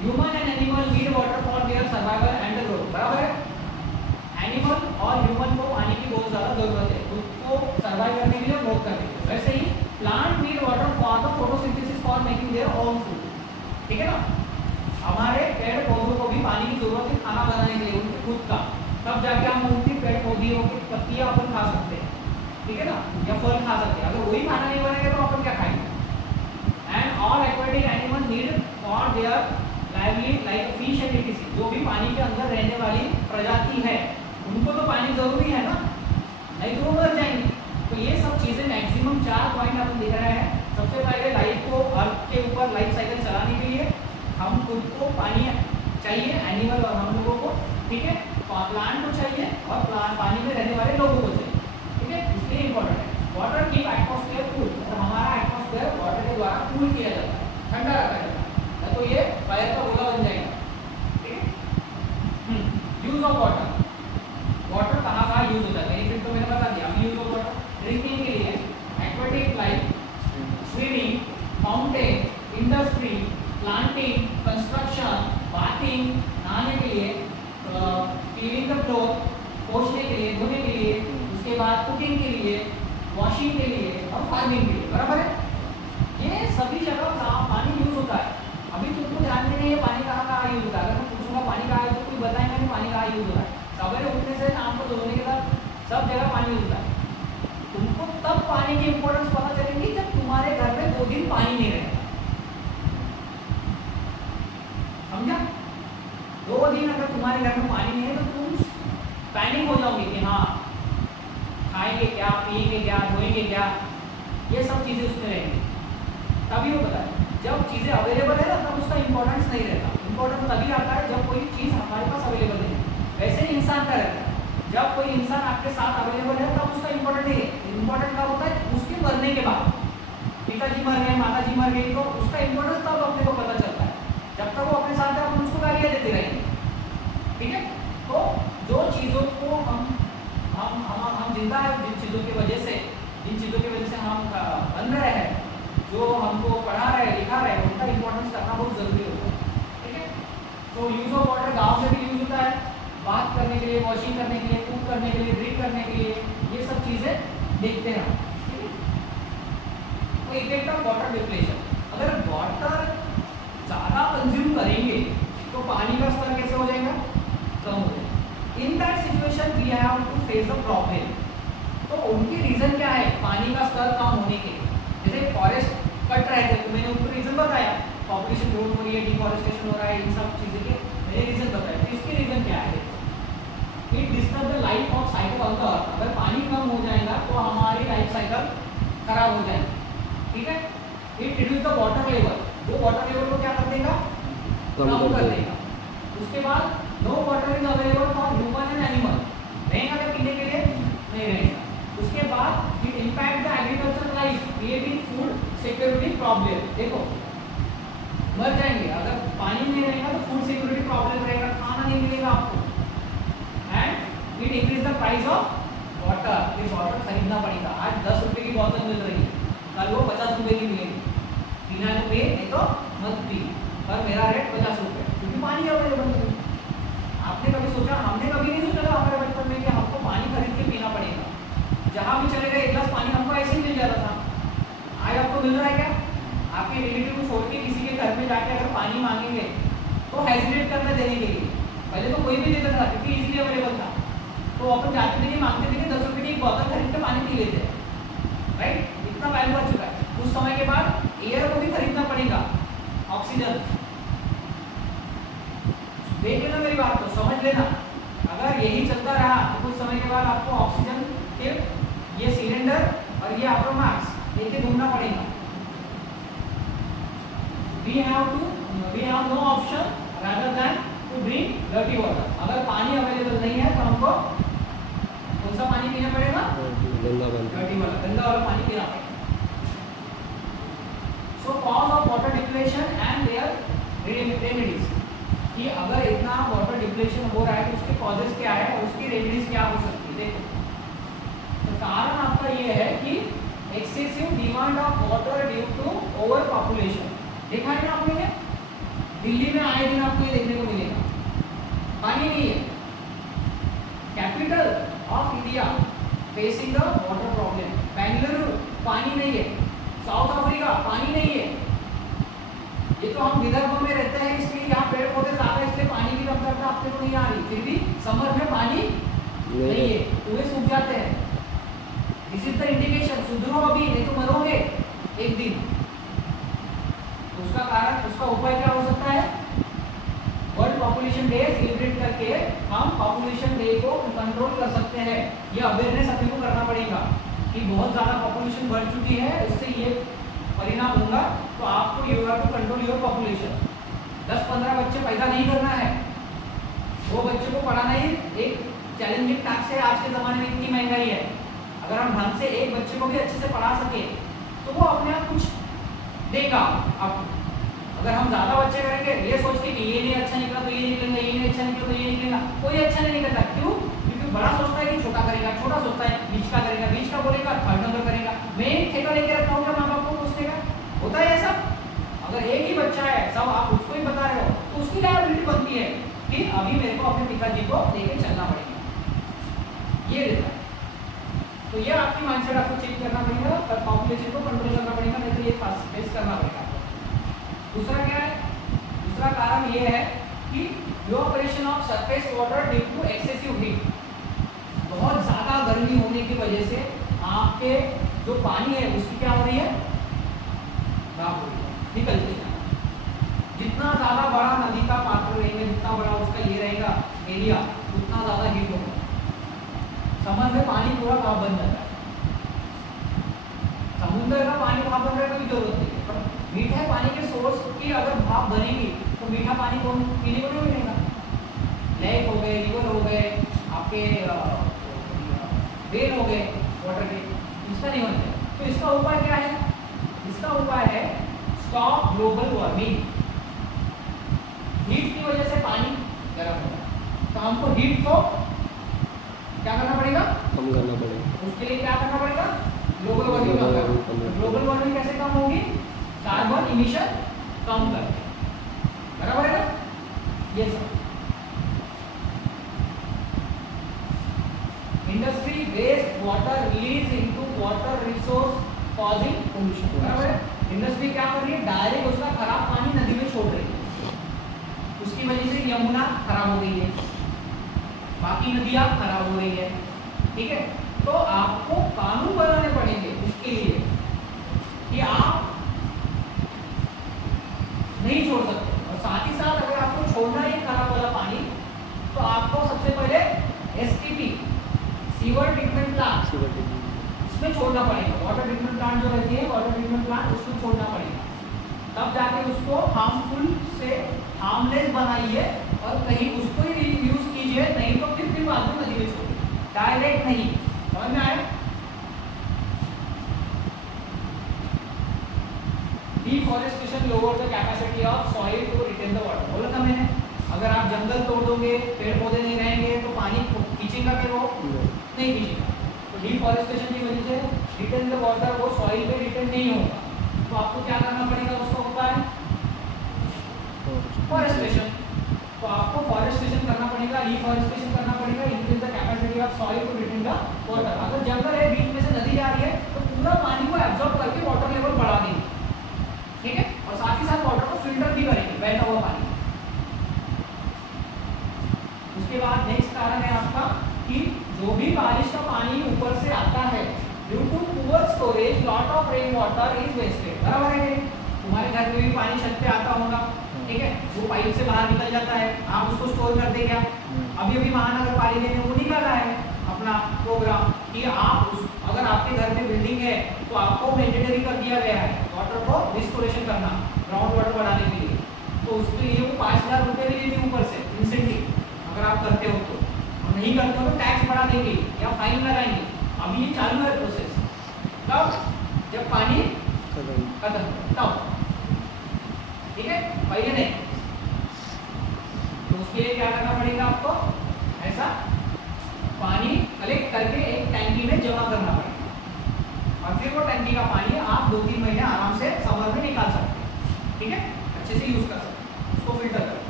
Human and animal need water for their survival and growth, बराबर है। एनिमल और ह्यूमन को पानी की बहुत ज़्यादा जरूरत है खुद को सर्वाइव करने के लिए, ग्रोथ करने के लिए। वैसे ही plant need water for the photosynthesis for making their own food, ठीक है ना। हमारे पेड़ पौधों को भी पानी की जरूरत है खाना बनाने के लिए, उनके खुद का, तब जाके हम उनकी पेड़ पौधों की पत्तियां अपन खा सकते हैं, ठीक है ना, या फल खा सकते हैं। अगर वही खाना नहीं बनेगा तो अपन क्या खाएंगे? And all aquatic animal need for their livelihood like fish and it's, जो भी पानी के अंदर रहने वाली प्रजाति है उनको तो पानी जरूरी है ना, नहीं तो वो मर जाएंगे। तो ये सब चीज़ें मैक्सिमम 4 पॉइंट अपन दिख रहे हैं। सबसे पहले लाइफ को, अर्थ के ऊपर लाइफ साइकिल चलाने के लिए हम खुद को पानी चाहिए, एनिमल और हम लोगों को, ठीक है। प्लांट को चाहिए और पानी में रहने वाले लोगों को चाहिए, ठीक है। इसलिए इंपॉर्टेंट है। वाटर कीप एटमॉस्फेयर कूल, और हमारा एटमॉस्फेयर वाटर के द्वारा कूल किया जाता है, ठंडा रखा जाता है, तो ये फायर का गोला बन जाएगा, ठीक है। यूज ऑफ वाटर, वाटर कहाँ कहाँ यूज होता है? बेनिफिट तो मैंने बता दिया। यूज ऑफ वाटर ड्रिंकिंग के लिए, aquatic life, swimming, fountain, industry, planting, construction, bathing, नहाने के लिए, क्लीनिंग द फ्लोर, पोछने के लिए, धोने के लिए, उसके बाद कुकिंग के लिए, वॉशिंग के लिए और फार्मिंग के लिए, बराबर है। ये सभी जगह पानी यूज होता है। अभी तुमको ध्यान में नहीं है पानी कहाँ कहाँ यूज होता है। अगर मैं पूछूंगा पानी कहाँ है तो कोई बताएगा नहीं पानी कहाँ यूज होता है। सवेरे उठने से शाम को धोने के बाद सब जगह पानी यूज होता है। तुमको तब पानी की इंपॉर्टेंस पता चलेगी जब तुम्हारे घर में 2 दिन पानी नहीं रहेगा, समझा? 2 दिन अगर तुम्हारे घर में पानी नहीं है तो तुम पैनिक हो जाओगे कि हाँ खाएंगे क्या, पिएंगे क्या, धोएंगे क्या, ये सब चीज़ें उसमें रहेंगी। तभी वो बताए जब चीज़ें अवेलेबल है ना तब उसका इंपॉर्टेंस नहीं रहता। इंपॉर्टेंस तभी आता है जब कोई चीज़ हमारे पास अवेलेबल नहीं है। वैसे ही इंसान का रहता है, जब कोई इंसान आपके साथ अवेलेबल है तब उसका इंपॉर्टेंट नहीं है। इंपॉर्टेंट कब होता है? उसके मरने के बाद। पिताजी मर गए, माताजी मर गई, तो उसका इंपॉर्टेंस तब अपने को पता चलता है। जब तक वो अपने साथ है हम उसको गालियाँ देते रहेंगे, ठीक है। तो जो चीज़ों को हम जिंदा है, जिन चीज़ों की वजह से हम बन रहे हैं, जो हमको पढ़ा रहे हैं, लिखा रहे हैं, उनका इंपॉर्टेंस करना बहुत ज़रूरी होता है, ठीक है। तो यूज़ ऑफ वाटर गाँव में भी यूज होता है, बात करने के लिए, वॉशिंग करने के लिए, कुक करने के लिए, ड्रिंक करने के लिए, ये सब चीज़ें देखते हैं हम, ठीक है। तो इफेक्ट ऑफ वाटर डिप्लेशन, अगर वाटर ज़्यादा कंज्यूम करेंगे तो पानी का स्तर कैसे हो जाएगा? कम हो जाएगा। In that situation we have to face the problem. तो उनके रीज़न क्या है पानी का स्तर कम होने के? जैसे फॉरेस्ट कट रहे थे तो मैंने उनको रीज़न बताया, पॉपुलेशन ग्रोथ हो रही है, डिफॉरेस्टेशन हो रहा है, इन सब चीज़ें के मैंने रीज़न बताया। तो इसके रीज़न क्या है? It disturb the life of cycle of the अर्थ। अगर पानी कम हो जाएगा तो हमारी लाइफ साइकिल खराब हो जाएगी, ठीक है। It reduce the water level, वो वाटर लेवल को क्या कर देगा? कम कर देगा। उसके बाद no water is available for human and animal, रहेगा क्या पीने के लिए? नहीं रहेगा। उसके बाद it impact the agriculture life, creating food security problem. देखो मर जाएंगे। अगर पानी नहीं रहेगा तो फूड सिक्योरिटी प्रॉब्लम रहेगा, खाना नहीं मिलेगा आपको। And it increase the price of water, फिर वाटर खरीदना पड़ेगा। आज 10 रुपये की बोतल मिल रही है, कल वो 50 रुपये की मिलेगी। पीना है तो पे, नहीं तो मत पी, पर मेरा रेट 50 रुपये, क्योंकि पानी अवेलेबल नहीं। आपने कभी सोचा, हमने कभी नहीं सोचा था हमारे बचपन में कि हमको पानी खरीद के पीना पड़ेगा। जहाँ भी चले गए एक गिलास पानी हमको ऐसे ही मिल जाता था। आज आपको मिल रहा है क्या? आपके रिलेटिव को छोड़ के किसी के घर में जाके अगर पानी मांगेंगे तो हेजिटेट करना देने के लिए। पहले तो कोई भी देता था क्योंकि इजीली अवेलेबल था, तो अपन जाते थे नहीं, मांगते थे कि 10 रुपये की एक बोतल खरीद के पानी पी लेते हैं। राइट, इतना वैल्यू आ चुका है। उस समय के बाद एयर को भी खरीदना पड़ेगा, ऑक्सीजन। देख लेना मेरी बात को, समझ लेना। अगर यही चलता रहा तो कुछ समय के बाद आपको ऑक्सीजन के ये सिलेंडर और ये आपका मास्क लेके घूमना पड़ेगा। We have no option rather than to drink dirty water. अगर पानी अवेलेबल नहीं है तो हमको कौन सा पानी पीना पड़ेगा? dirty वाला, गंदा वाला पानी पीना पड़ेगा। So cause of water depletion and their remedies, कि अगर इतना वाटर डिप्लेशन हो रहा है तो उसके कॉजेस क्या है और उसकी रेमेडीज क्या हो सकती है। देखो, तो कारण आपका ये है कि excessive demand of water due to over population. देखा है ना आपने, ये दिल्ली में आए दिन आपको ये देखने को मिलेगा, पानी नहीं है। Capital of India facing the water problem, Bengaluru पानी नहीं है, साउथ अफ्रीका पानी नहीं है। ये तो हम विदर्भ में रहते हैं, इसलिए यहाँ पेड़ पौधे ज्यादा, इसलिए पानी की कमतरता आपको नहीं आ रही, फिर भी समर में पानी नहीं है, कुएं सूख जाते हैं। दिस इज द इंडिकेशन, सुधरो अभी नहीं तो मरोगे एक दिन। तो उसका कारण, उसका उपाय क्या हो सकता है? वर्ल्ड पॉपुलेशन डे सेलिब्रेट करके हम पॉपुलेशन डे को कंट्रोल कर सकते हैं। ये अवेयरनेस अपने को करना पड़ेगा कि बहुत ज्यादा पॉपुलेशन बढ़ चुकी है, इससे ये परिणाम होगा। तो आपको you have to control your population. 10-15 बच्चे पैदा नहीं करना है, वो बच्चे को पढ़ाना ही एक चैलेंजिंग टास्क है। आज के ज़माने में इतनी महंगाई है, अगर हम ढंग से एक बच्चे को भी अच्छे से पढ़ा सके तो वो अपने आप कुछ देगा। अब अगर हम ज़्यादा बच्चे करेंगे ये सोच के कि ये नहीं अच्छा निकला तो ये निकलेगा, ये नहीं अच्छा निकला तो ये निकलेगा, कोई अच्छा नहीं निकलता। क्यों? क्योंकि बड़ा सोचता है कि छोटा करेगा, छोटा सोचता है बीच का करेगा, बीच का बोलेगा थर्ड नंबर करेगा। मैं एक ठेका लेके रखा हूँ, माँ बाप को पूछने का होता है ऐसा। अगर एक ही बच्चा है, सब आप उसको ही बता रहे हो, तो उसकी लायबिलिटी बनती है कि अभी मेरे को अपने पिताजी को लेके चलना पड़ेगा। ये रहता है। तो ये आपकी माइंडसेट आपको चेंज करना पड़ेगा और पॉपुलेशन को कंट्रोल करना पड़ेगा, नहीं तो ये फेस करना पड़ेगा आपको। दूसरा क्या है? दूसरा कारण ये है कि evaporation of surface water due to excessive heat. बहुत ज़्यादा गर्मी होने की वजह से आपके जो पानी है उसकी क्या हो रही है? खराब हो रही है, निकलती है। जितना ज़्यादा बड़ा नदी का पात्र रहेगा, जितना बड़ा उसका ये रहेगा एरिया, उतना ज़्यादा हीट होगा। समझ में पानी पूरा भाप बन जाता है। समुद्र का पानी भाप बन रहा है, कोई जरूरत नहीं है, पर मीठा पानी के सोर्स की अगर भाप बनेगी तो मीठा पानी को पीने को नहीं मिलेगा। लेक हो गए, रिवर हो गए, आपके वेल हो गए वाटर के, इसका नहीं बनता। तो इसका उपाय क्या है? इसका उपाय है स्टॉप ग्लोबल वार्मिंग। हीट की वजह से पानी गर्म होगा, तो हमको हीट को क्या करना पड़ेगा? कम करना पड़ेगा। उसके लिए क्या करना पड़ेगा? ग्लोबल वार्मिंग कम करना। ग्लोबल वार्मिंग कैसे कम होगी? कार्बन इमिशन कम करके, बराबर है ना? ये सब industry waste water release into water resource causing pollution, बराबर है? इंडस्ट्री क्या कर रही है? डायरेक्ट उसका खराब पानी नदी में छोड़ रही है, उसकी वजह से यमुना खराब हो गई है, बाकी नदियाँ खराब हो रही है। ठीक है, तो आपको कानून बनाने पड़ेंगे इसके लिए कि आप नहीं छोड़ सकते। और साथ ही साथ अगर आपको छोड़ना है खराब वाला पानी, तो आपको सबसे पहले एसटीपी सीवर ट्रीटमेंट प्लांट इसमें छोड़ना पड़ेगा। वाटर ट्रीटमेंट प्लांट जो रहती है, वाटर ट्रीटमेंट प्लांट उसको छोड़ना पड़ेगा, तब जाके उसको हार्मफुल से हार्मलेस बनाइए और कहीं उसको ही यूज कीजिए, नहीं तो फिर भी बाद में नदी में छोड़िए, डायरेक्ट नहीं। समझ में आया? Deforestation lower the capacity of soil to retain the water. बोला था मैंने, अगर आप जंगल तोड़ दोगे, पेड़ पौधे नहीं रहेंगे तो पानी खींचेगा फिर वो नहीं खींचेगा। तो डिफॉरेस्टेशन की वजह से रिटेन द वाटर वो सॉइल पे रिटेन नहीं होगा। तो आपको क्या करना पड़ेगा उसका उपाय? फॉरेस्टेशन। तो आपको फॉरेस्टेशन करना पड़ेगा, रिफॉरेस्टेशन करना पड़ेगा, increase the capacity of soil to retain the water. अगर जंगल है, बीच में से नदी जा रही है, तो पूरा पानी को एब्जॉर्ब करके वाटर लेवल बढ़ा देंगे, ठीक है, और साथ ही साथ वाटर को फिल्टर भी करेंगे, बहता हुआ पानी। उसके बाद नेक्स्ट कारण है आपका कि जो भी बारिश का पानी ऊपर से आता है, due to poor storage lot of rain water is wasted. बराबर है? तुम्हारे घर में भी पानी छत पे आता होगा, ठीक है, वो पाइप से बाहर निकल जाता है, आप उसको स्टोर कर दे क्या? अभी अभी महानगर पालिका ने वो निकाला है अपना प्रोग्राम कि आप अगर आपके घर में बिल्डिंग है तो आपको मैंडेटरी कर दिया गया है वाटर को रिस्टोरेशन करना, ग्राउंड वाटर बढ़ाने के लिए। तो उसके लिए वो 5,000 रुपये भी देती ऊपर से इंसेंटिव, अगर आप करते हो तो। और नहीं करते हो तो टैक्स बढ़ा देंगे या फाइन लगाएंगे। अभी ये चालू है प्रोसेस। कब? जब पानी खत्म तब, ठीक है, पहले नहीं। तो उसके लिए क्या करना पड़ेगा आपको? ऐसा पानी कलेक्ट करके एक टैंकी में जमा करना पड़ेगा, और फिर वो टैंकी का पानी आप 2-3 महीने आराम से समर में निकाल सकते हैं, ठीक है, अच्छे से यूज कर सकते हैं, उसको फिल्टर करें।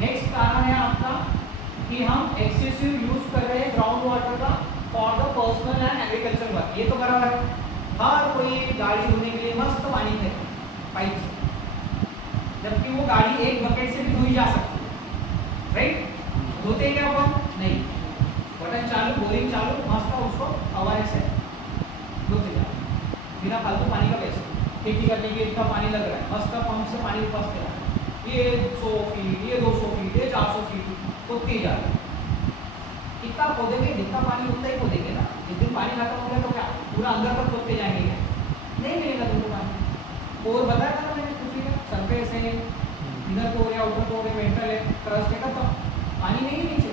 नेक्स्ट कारण है आपका कि हम एक्सेसिव यूज कर रहे हैं ग्राउंड वाटर का for the personal and agriculture work. ये तो बराबर है, हर कोई गाड़ी धोने के लिए मस्त पानी फेंकता है पाइप से, जबकि वो गाड़ी एक बकेट से भी धोई जा सकती है, राइट? धोते हैं क्या अपन? नहीं, बटन चालू, बोरिंग चालू, मस्त उसको हवाए से धोते जाओ बिना फालतू पानी का वेस्ट। खेती करने के लिए इतना पानी लग रहा है, मस्त पंप से पानी पास कर रहा है, ये 100 फीट, ये 200 फीट, ये 400 फीट खोदती जा रही है। कितना खोदेंगे? जितना पानी उतना ही खोदेंगे ना। जिस दिन पानी खत्म हो गया तो क्या पूरा अंदर तक खोदते जाएंगे क्या? नहीं मिलेगा तुमको पानी। और बताया था ना मैंने पृथ्वी का सरफेस है, इनर कोर है, आउटर कोर है, मेंटल है, क्रस्ट है, खत्म, पानी नहीं है नीचे।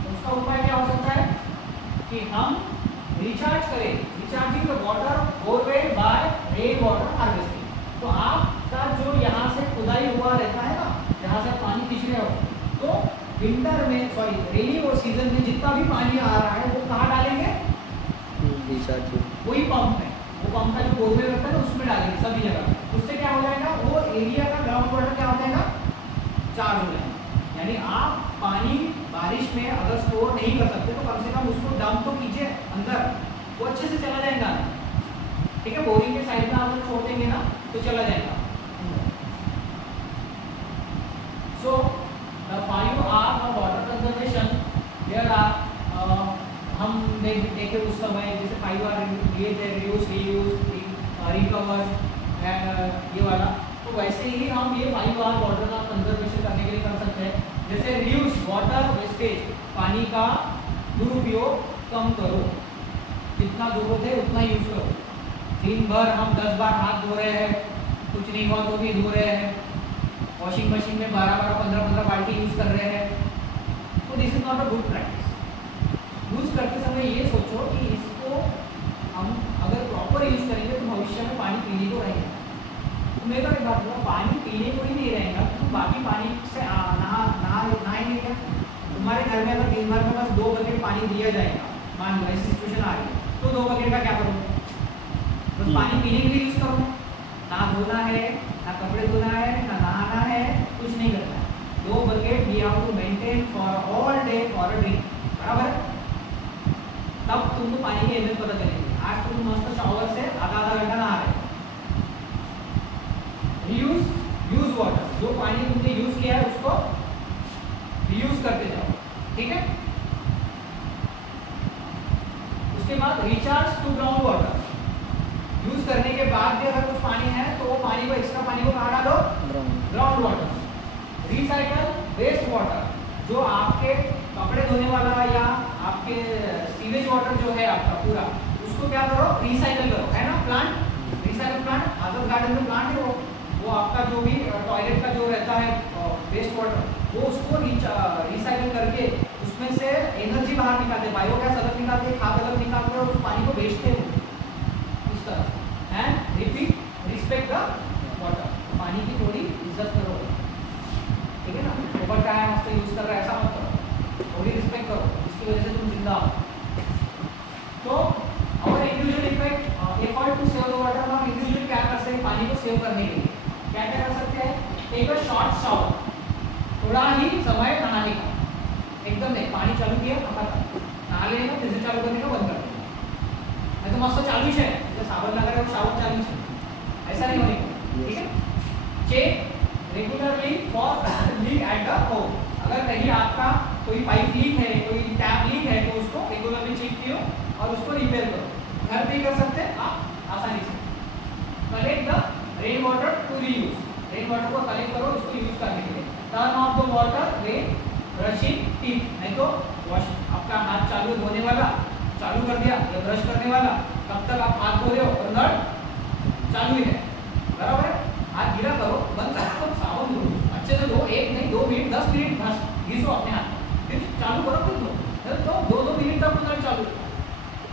तो उसका उपाय क्या हो सकता है कि हम रिचार्ज करें, recharging the water borewell by rain water harvesting. तो आपका जो यहाँ से खुदाई हुआ रहता है ना, जहाँ से पानी खींच रहे हो, तो विंटर में रेनी और सीजन में जितना भी पानी आ रहा है वो कहाँ डालेंगे? रिचार्ज। वही पंप है, वो पंप का जो बोरवेल रहता है ना उसमें डालेंगे सभी जगह। उससे क्या हो जाएगा? वो एरिया का ग्राउंड वाटर क्या हो जाएगा? चार्ज हो जाएगा। यानी आप पानी बारिश में अगर स्टोर नहीं कर सकते तो कम से कम उसको डंप तो कीजिए अंदर, वो अच्छे से चला जाएगा, ठीक है। बोरिंग के साइड में आप छोड़ देंगे ना तो चला जाएगा। So the 5 R of water conservation, there are हम देखे उस समय जैसे 5 R दिए थे, रिड्यूस, रीयूज, रिकवर एंड ये वाला, तो वैसे ही हम ये 5 R वाटर का कंजर्वेशन करने के लिए कर सकते हैं। जैसे रिड्यूस वाटर वेस्टेज, पानी का दुरुपयोग कम करो, जितना जरूरत है उतना यूज करो। दिन भर हम 10 बार हाथ धो रहे हैं, कुछ नहीं हुआ तो भी धो रहे हैं, वॉशिंग मशीन में 12-12, 15-15 बाल्टी यूज कर रहे हैं, तो this is not a good practice. Use करते समय ये सोचो कि इसको हम अगर प्रॉपर यूज करेंगे तो भविष्य में पानी पीने को रहेगा। तो मैं तो एक बात बोला, पानी पीने को ही नहीं रहेगा तो बाकी पानी से नहाएंगे क्या? तुम्हारे घर में अगर दिन भर में बस 2 बकेट पानी दिया जाएगा, मान लो ऐसी सिचुएशन आ रही है, तो 2 बकेट का क्या करोगे? बस पानी पीने के लिए यूज करो, ना धोना है, ना कपड़े धोना है, ना नहाना है, कुछ नहीं करना है। 2 bucket we have to maintain for all day for a drink, बराबर? तब तुमको पानी की अहमियत पता चलेगी। आज तो तुम मस्त शावर से आधा घंटा नहा रहे हो। यूज वाटर, जो पानी तुमने यूज किया है उसको रीयूज करते जाओ, ठीक है। उसके बाद recharge to ground water, use करने के बाद भी अगर कुछ पानी है तो वो पानी को, एक्स्ट्रा पानी को कहाँ डालो? Ground water. Recycle waste water, जो आपके कपड़े धोने वाला या आपके सीवेज वाटर जो है आपका पूरा, उसको क्या करो? रिसाइकल करो, है ना। प्लांट, रिसाइकल प्लांट, आजम गार्डन में प्लांट है वो आपका जो भी टॉयलेट का जो रहता है वेस्ट वाटर, वो उसको रिसाइकल करके उसमें से एनर्जी बाहर निकालते, बायोगैस अलग निकालते, खाद अलग निकालते और उस पानी को बेचते हो इस तरह। तो और individual effort to save the water, हम इंडिविजुअली क्या कर सकते हैं पानी को सेव करने के लिए क्या क्या कर सकते हैं। एक शॉर्ट शावर, थोड़ा ही समय नहाने का, एकदम नहीं पानी चालू किया खत्म, नहा लेने का फिर से चालू करने का बंद कर देना, नहीं तो मस्त चालू है जैसे साबुन लगा रहे हो शावर चालू है, ऐसा नहीं होने का, ठीक है। Check regularly for leak at the home, अगर कहीं आपका कोई पाइप लीक है, कोई टैप लीक है तो उसको रेगुलरली चेक कियो और उसको रिपेयर करो। घर पे कर सकते हैं आप आसानी से। Collect the rain water to reuse, rain water को कलेक्ट करो उसको यूज करने के लिए। Turn off the water rain brushing teeth, नहीं तो वॉश आपका हाथ चालू धोने वाला चालू कर दिया या ब्रश करने वाला, कब तक आप हाथ धो रहे हो और नल चालू ही है, बराबर है। हाथ गीला करो, बंद करो, साबुन धो अच्छे से धो, 1 नहीं 2 मिनट 10 मिनट घिसो अपने हाथ, फिर चालू करो फिर धो, तो 2-2 मिनट तक नल चालू,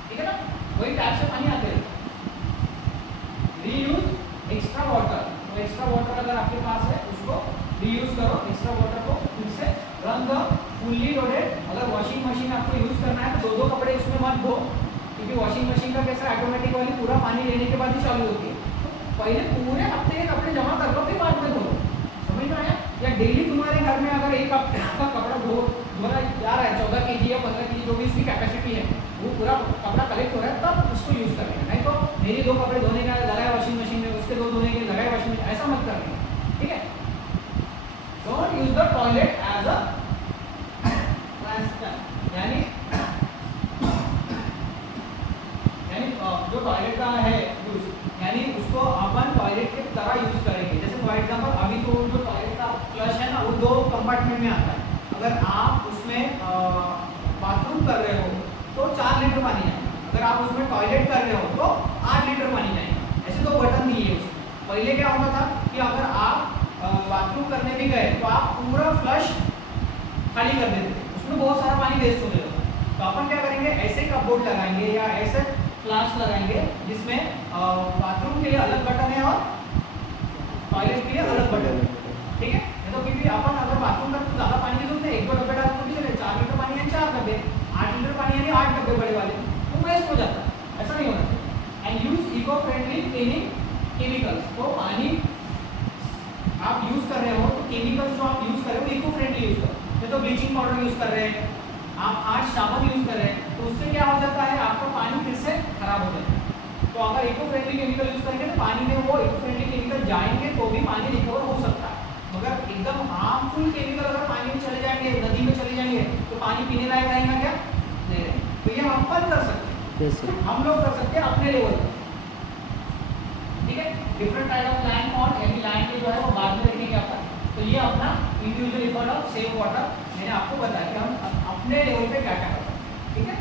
ठीक है ना। वही टैप से पानी आते रहता। रीयूज एक्स्ट्रा वाटर, तो एक्स्ट्रा वाटर अगर आपके पास है उसको रीयूज करो, एक्स्ट्रा वाटर को फिर से रन द फुल्ली लोडेड। अगर वॉशिंग मशीन आपको यूज करना है तो 2-2 कपड़े उसमें मत धो, क्योंकि वॉशिंग मशीन का कैसा ऑटोमेटिक वाली पूरा पानी लेने के बाद ही चालू होती है, तो पहले पूरे हफ्ते के कपड़े जमा कर लो फिर बाद में धो लो, समझ में आया। या डेली तुम्हारे घर में अगर एक हफ्ते का कपड़ा धोना जा रहा है 14 kg या 15 kg जो भी इसकी कैपेसिटी है, वो पूरा कपड़ा कलेक्ट हो रहा है तब उसको यूज करेंगे, नहीं तो मेरी 2 कपड़े धोने का लगाए वॉशिंग मशीन में, उसके 2 धोने के लगाए वॉशिंग मशीन, ऐसा मत करना, ठीक है। Don't use the toilet as a यानी जो टॉयलेट का है यूज, यानी उसको अपन टॉयलेट की तरह यूज करेंगे। जैसे फॉर एग्जांपल अभी तो जो टॉयलेट का फ्लश है ना वो 2 कंपार्टमेंट में आता है, अगर आप उसमें बाथरूम कर रहे हो तो 4 लीटर पानी जाएगा, अगर आप उसमें टॉयलेट कर रहे हो तो 8 लीटर पानी जाएगा। ऐसे 2 बटन दिए है उसमें। पहले क्या होता था कि अगर आप बाथरूम करने भी गए तो आप पूरा फ्लश खाली कर देते थे, उसमें बहुत सारा पानी वेस्ट हो जाता। तो अपन क्या करेंगे, ऐसे कपबोर्ड लगाएंगे या ऐसे फ्लास्क लगाएंगे जिसमें बाथरूम के लिए अलग बटन है और टॉयलेट के लिए अलग बटन है, ठीक है। नहीं तो क्योंकि अपन अगर बाथरूम करते तो ज़्यादा पानी की जरूरत है, 1-2 डब्बे डाल तो भी चले, 4 लीटर पानी है 4 डब्बे, 8 लीटर पानी यानी 8 डब्बे बड़े वाले, तो वेस्ट हो जाता है, ऐसा नहीं होना चाहिए। And use eco friendly cleaning chemicals, तो पानी आप यूज कर रहे हो तो केमिकल्स जो आप यूज कर रहे हो इको फ्रेंडली यूज करो, नहीं तो ब्लीचिंग पाउडर यूज कर रहे हैं आप, आज साबुन यूज कर रहे हैं तो उससे क्या हो जाता है आपका पानी फिर से खराब हो जाता है। तो अगर इको फ्रेंडली केमिकल यूज करेंगे तो पानी में वो इको फ्रेंडली केमिकल जाएंगे तो भी पानी रिकवर हो सकता है, मगर एकदम हार्मफुल केमिकल अगर पानी में चले जाएंगे, नदी में चले जाएंगे तो पानी पीने लायक रहेगा क्या, नहीं रहेगा। तो ये हम अपन कर सकते हैं, हम लोग कर सकते हैं अपने लेवल पर, ठीक है। Different type of land font, यानी लैंड के जो है वो बाद में देखेंगे अपन। तो ये अपना individual effort of save water मैंने आपको बताया कि हम अपने लेवल पे क्या क्या कर सकते हैं, ठीक है।